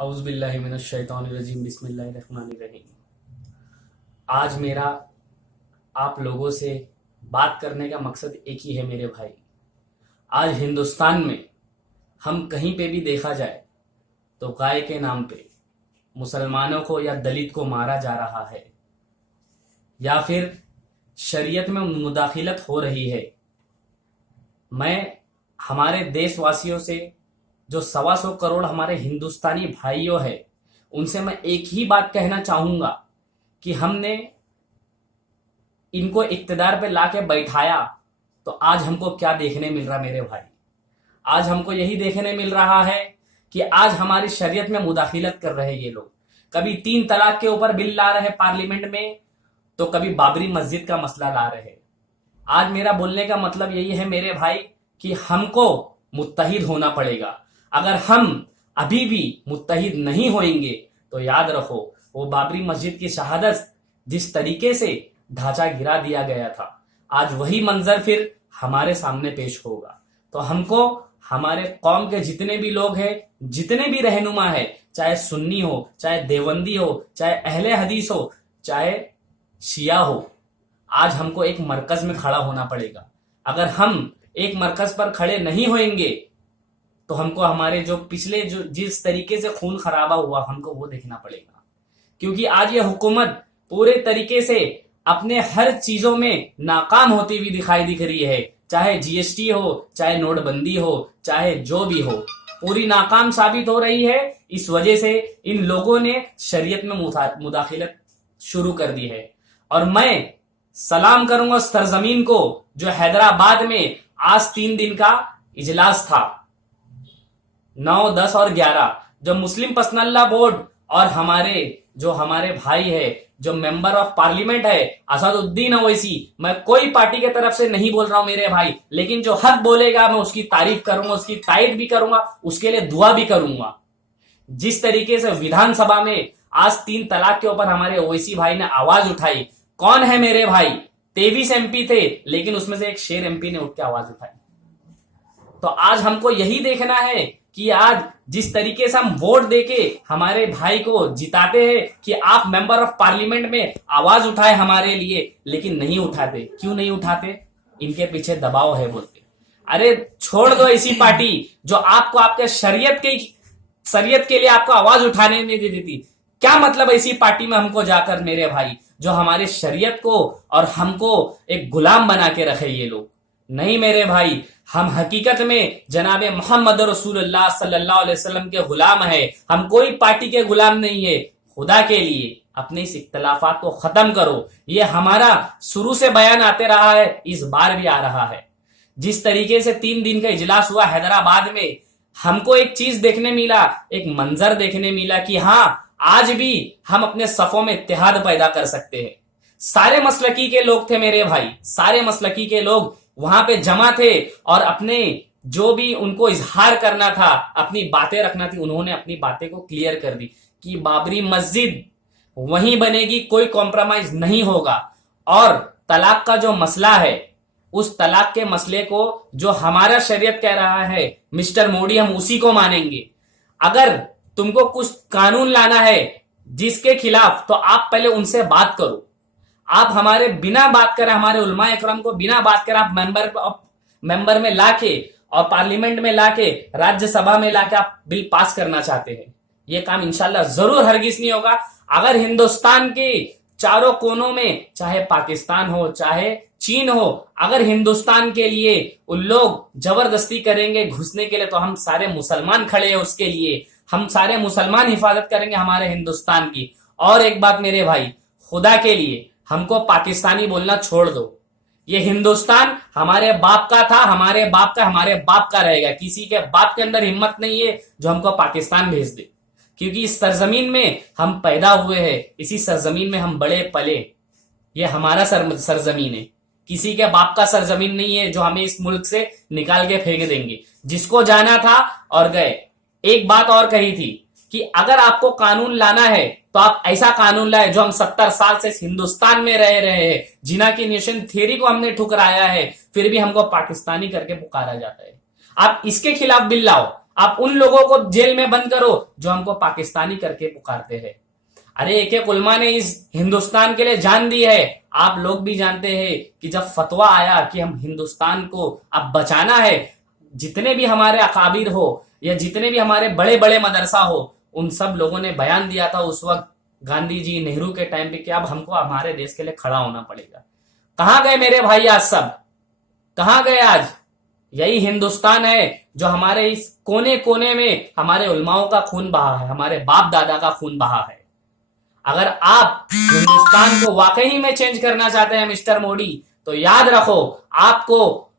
औज़ुबिल्लाहि मिनश्शैतानिर्रजीम बिस्मिल्लाहिर्रहमानिर्रहीम। आज मेरा आप लोगों से बात करने का मकसद एक ही है मेरे भाई। आज हिंदुस्तान में हम कहीं पे भी देखा जाए तो गाय के नाम पे मुसलमानों को या दलित को मारा जा रहा है या फिर शरीयत में मुदाखिलत हो रही है। मैं हमारे देशवासियों से, जो 125 करोड़ हमारे हिंदुस्तानी भाइयों हैं, उनसे मैं एक ही बात कहना चाहूंगा कि हमने इनको इक्तदार पे लाके बैठाया तो आज हमको क्या देखने मिल रहा मेरे भाई। आज हमको यही देखने मिल रहा है कि आज हमारी शरीयत में मुदाखिलत कर रहे ये लोग। कभी 3 तलाक के ऊपर बिल ला रहे पार्लियामेंट में, तो कभी बाबरी मस्जिद का मसला ला रहे। आज मेरा बोलने का मतलब यही है मेरे भाई कि हमको मुत्तहिद होना पड़ेगा। अगर हम अभी भी मुत्तहिद नहीं होंगे तो याद रखो, वो बाबरी मस्जिद की शहादत जिस तरीके से ढांचा गिरा दिया गया था, आज वही मंजर फिर हमारे सामने पेश होगा। तो हमको हमारे कौम के जितने भी लोग हैं, जितने भी रहनुमा है, चाहे सुन्नी हो, चाहे देवबंदी हो, चाहे अहले हदीस हो, चाहे शिया हो, आज हमको एक मरकज में खड़ा होना पड़ेगा। अगर हम एक मरकज पर खड़े नहीं होंगे तो हमको हमारे जो पिछले जो जिस तरीके से खून खराबा हुआ, हमको वो देखना पड़ेगा। क्योंकि आज ये हुकूमत पूरे तरीके से अपने हर चीजों में नाकाम होती हुई दिखाई दिख रही है। चाहे जीएसटी हो, चाहे नोटबंदी हो, चाहे जो भी हो, पूरी नाकाम साबित हो रही है। इस वजह से इन लोगों ने शरीयत में मुदाखिलत शुरू कर दी है। और मैं सलाम करूंगा उस सरजमीन को जो हैदराबाद में आज 3 दिन का इजलास था, 9, 10 और 11, जो मुस्लिम पर्सनल लॉ बोर्ड और हमारे भाई है, जो मेंबर ऑफ पार्लियामेंट है असदुद्दीन ओवैसी, मैं कोई पार्टी के तरफ से नहीं बोल रहा हूं मेरे भाई, लेकिन जो हक बोलेगा मैं उसकी तारीफ करूंगा, उसकी तायद भी करूंगा, उसके लिए दुआ भी करूंगा। जिस तरीके से विधानसभा में आज 3 तलाक के ऊपर हमारे ओवैसी भाई ने आवाज उठाई, कौन है मेरे भाई, 23 एमपी थे, लेकिन उसमें से एक शेर एमपी ने उठ के आवाज उठाई। तो आज हमको यही देखना है कि आज जिस तरीके से हम वोट देके हमारे भाई को जिताते हैं कि आप मेंबर ऑफ पार्लियामेंट में आवाज उठाए हमारे लिए, लेकिन नहीं उठाते। क्यों नहीं उठाते? इनके पीछे दबाव है बोलते। अरे छोड़ दो ऐसी पार्टी जो आपको आपके शरीयत के लिए आपको आवाज उठाने नहीं देती। क्या मतलब ऐसी पार्टी में हमको जाकर मेरे भाई, जो हमारे शरीयत को और हमको एक गुलाम बना के रखे ये लोग। नहीं मेरे भाई, हम हकीकत में जनाबे मोहम्मद रसूलुल्लाह सल्लल्लाहु अलैहि वसल्लम के गुलाम है। हम कोई पार्टी के गुलाम नहीं है। खुदा के लिए अपने इस इख्तलाफात को खत्म करो। ये हमारा शुरू से बयान आते रहा है, इस बार भी आ रहा है। जिस तरीके से 3 दिन का इजलास हुआ हैदराबाद में, हमको एक चीज देखने मिला, एक मंजर देखने मिला कि हाँ, आज भी हम अपने सफों में इत्तेहाद पैदा कर सकते हैं। सारे मसलकी के लोग थे मेरे भाई, सारे मसलकी के लोग वहां पे जमा थे और अपने जो भी उनको इजहार करना था, अपनी बातें रखना थी, उन्होंने अपनी बातें को क्लियर कर दी कि बाबरी मस्जिद वहीं बनेगी, कोई कॉम्प्रोमाइज नहीं होगा। और तलाक का जो मसला है, उस तलाक के मसले को जो हमारा शरीयत कह रहा है, मिस्टर मोदी, हम उसी को मानेंगे। अगर तुमको कुछ कानून लाना है जिसके खिलाफ, तो आप पहले उनसे बात करो। आप हमारे बिना बात करे, हमारे उलमा इकराम को बिना बात करे आप मेंबर में लाके और पार्लियामेंट में लाके, राज्यसभा में लाके आप बिल पास करना चाहते हैं, ये काम इंशाल्लाह जरूर हरगिज नहीं होगा। अगर हिंदुस्तान के चारों कोनों में, चाहे पाकिस्तान हो, चाहे चीन हो, अगर हिंदुस्तान के लिए उन लोग जबरदस्ती करेंगे घुसने के लिए, तो हम सारे मुसलमान खड़े हैं उसके लिए। हम सारे मुसलमान हिफाजत करेंगे हमारे हिंदुस्तान की। और एक बात मेरे भाई, खुदा के लिए हमको पाकिस्तानी बोलना छोड़ दो। ये हिंदुस्तान हमारे बाप का था, हमारे बाप का रहेगा। किसी के बाप के अंदर हिम्मत नहीं है जो हमको पाकिस्तान भेज दे, क्योंकि इस सरजमीन में हम पैदा हुए हैं, इसी सरजमीन में हम बड़े पले। ये हमारा सरजमीन है, किसी के बाप का सरजमीन नहीं है जो हमें इस मुल्क से निकाल के फेंक देंगे। जिसको जाना था और गए। एक बात और कही थी कि अगर आपको कानून लाना है तो आप ऐसा कानून लाए जो हम 70 साल से हिंदुस्तान में रह रहे हैं, जिना की नेशन थ्योरी को हमने ठुकराया है, फिर भी हमको पाकिस्तानी करके पुकारा जाता है। आप इसके खिलाफ बिल लाओ। आप उन लोगों को जेल में बंद करो जो हमको पाकिस्तानी करके पुकारते हैं। अरे एक एक उलमा ने इस हिंदुस्तान के लिए जान दी है। आप लोग भी जानते हैं कि जब फतवा आया कि हम हिंदुस्तान को अब बचाना है, जितने भी हमारे अकाबिर हो या जितने भी हमारे बड़े बड़े मदरसा हो, उन सब लोगों ने बयान दिया था उस वक्त गांधी जी, नेहरू के टाइम पे कि अब हमको हमारे देश के लिए खड़ा होना पड़ेगा। कहां गए मेरे भाई आज सब? कहां गए आज? यही हिंदुस्तान है जो हमारे इस कोने कोने में हमारे उलमाओं का खून बहा है, हमारे बाप दादा का खून बहा है। अगर आप हिंदुस्तान को वाकई में चेंज करना चाहते हैं मिस्टर मोदी, तो याद रखो आपको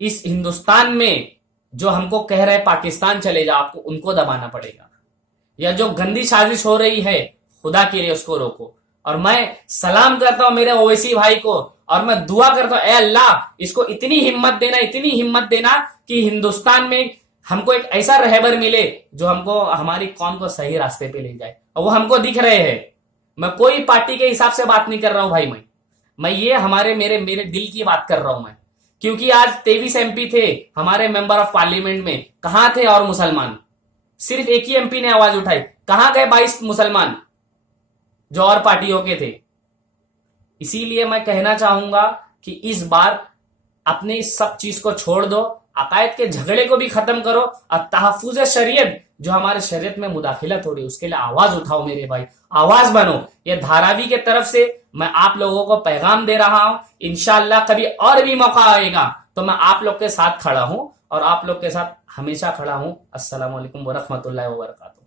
इस हिंदुस्तान में जो हमको कह रहे पाकिस्तान चले जाओ, आपको उनको दबाना पड़ेगा। या जो गंदी साजिश हो रही है, खुदा के लिए उसको रोको। और मैं सलाम करता हूं मेरे ओवैसी भाई को, और मैं दुआ करता हूं ए अल्लाह इसको इतनी हिम्मत देना कि हिंदुस्तान में हमको एक ऐसा रहबर मिले जो हमको हमारी कौम को सही रास्ते पे ले जाए, और वो हमको दिख रहे हैं। मैं कोई पार्टी के हिसाब से बात नहीं कर रहा हूं भाई, मैं ये हमारे मेरे दिल की बात कर रहा हूं मैं। क्योंकि आज 23 एमपी थे हमारे मेंबर ऑफ पार्लियामेंट में, कहां थे और मुसलमान? सिर्फ एक ही एमपी ने आवाज उठाई। कहां गए 22 मुसलमान जो और पार्टियों के थे? इसीलिए मैं कहना चाहूंगा कि इस बार अपने इस सब चीज को छोड़ दो, अकायद के झगड़े को भी खत्म करो, और तहफुज शरीयत जो हमारे शरीयत में मुदाखिलत हो रही है उसके लिए आवाज उठाओ मेरे भाई, आवाज बनो। ये धारावी के तरफ से मैं आप लोगों को पैगाम दे रहा हूं। इंशाअल्लाह कभी और भी मौका आएगा तो मैं आप लोग के साथ खड़ा हूं, और आप लोग के साथ हमेशा खड़ा हूं। अस्सलाम वालेकुम वरहमतुल्लाहि वबरकातुहू।